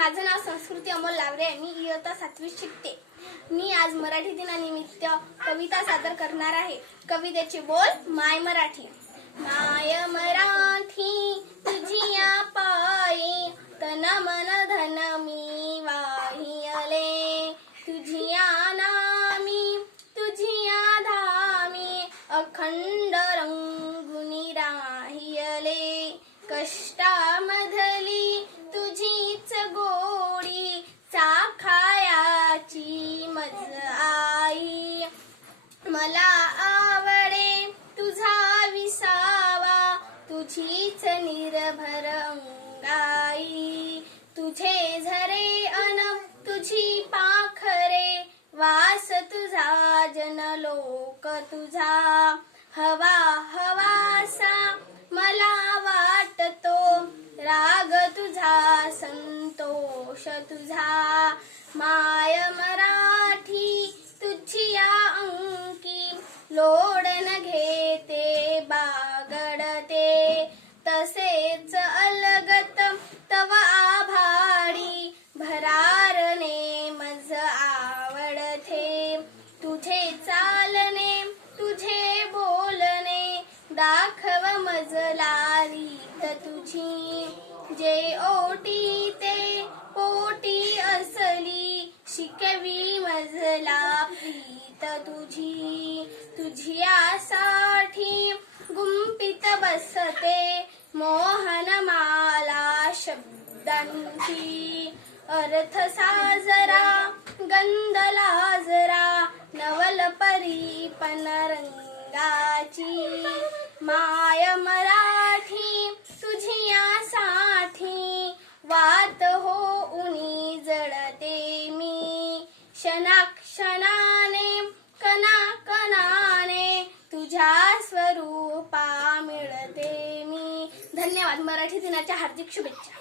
माझं नाव संस्कृती अमोल लावरे आहे. मी इयत्ता 7वी शिकते. मी आज मराठी दिनानिमित्त कविता सादर करणार आहे. कवितेचे बोल माय मराठी. माय मराठी तुझिया पायी तन मन धन मी वाहियले. तुझिया नामी तुझिया धामी अखंड रंगुनी राहियले. कष्टामधली तुझीच गोडी चाखायाची मज आई. मला आवडे तुझा विसावा तुझीच निर्भर अंगाई. तुझे झरे अन तुझी पाखरे वास तुझा जनलोक तुझा. हवा हवासा मला वाटतो राग तुझा संतोष तुझा. माय मराठी तुझिया अंकी लोडन घेते बागडते. तसेच अलगत तव आभाडी भरारणे मज आवडते. तुझे चालणे तुझे बोलणे दाखव मजला रीत तुझी. जे ओटी ते पोटी असली शिकवी मजला प्रीत तुझी. तुझियासाठी गुंपित बसते मोहनमाला शब्दांची. अर्थ साजरा गंध लाजरा नवल परीपन रंगाची. माय मराठी तुझियासाठी वात होऊनी जळते मी. क्षणाक्षणाने कणा कणाने तुझ्या स्वरूपा मिळते मी. धन्यवाद. मराठी दिनाच्या हार्दिक शुभेच्छा.